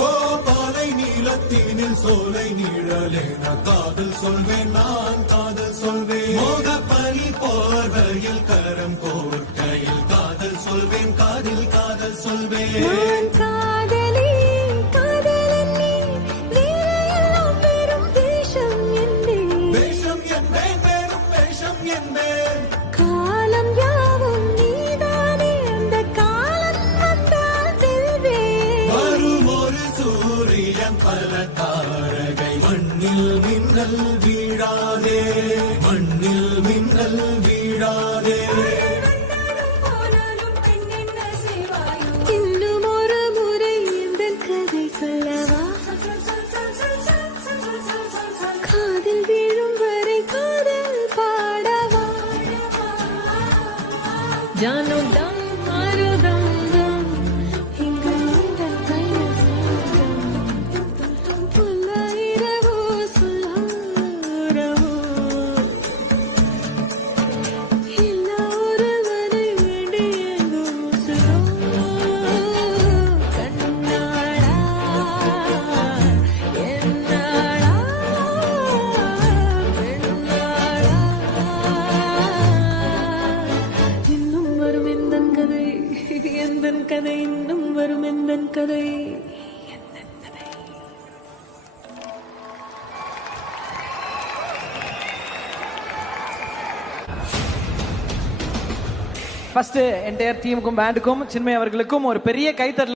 ஓ பாலை நீலத்தீனில் சோலை நீழலேன காதல் சொல்வேன், நான் காதல் சொல்வேன். மோக பனி போர்வையில் கரம் கோர்க்கையில் காதல் சொல்வேன், காதில் காதல் சொல்வேன். காதலி காதலன் நீ வேலையெல்லாம் பெரும் வேஷம் என்பேன், வேஷம் என்பேன், பெரும் வேஷம் என்பேன். காலம் யாவும் நீதானே, அந்த காலம் வந்தால் செல்வேன். வரும் ஒரு சூரியன் பல தாரகை, மண்ணில் மின்னல் வீழாதே, மண்ணில் மின்னல் வீழாதே. இன்னும் ஒரு முறை இந்த கதை சொல்லவா, காதில் வீழும் வரை காதல் பாடவா. ஜானோ தம் மாரோ தம் தம், இங்கு உந்தன் கையில் சொந்தம். புல்லாயிரவோ சொல்லாரவோ, இல்லா ஒருவரை வேண்டி எங்கும் உசுரோ. கண்ணாடா என்னாடா பெண்ணாடா, இன்னும் வரும் எந்தன் கதை, எந்தன் கதை, இன்னும் வரும் எந்தன் கதை. ஃபர்ஸ்ட் என்டையர் டீமுக்கும் பேண்டுக்கும் சின்மய் அவர்களுக்கும் ஒரு பெரிய கைத்தட்டல்.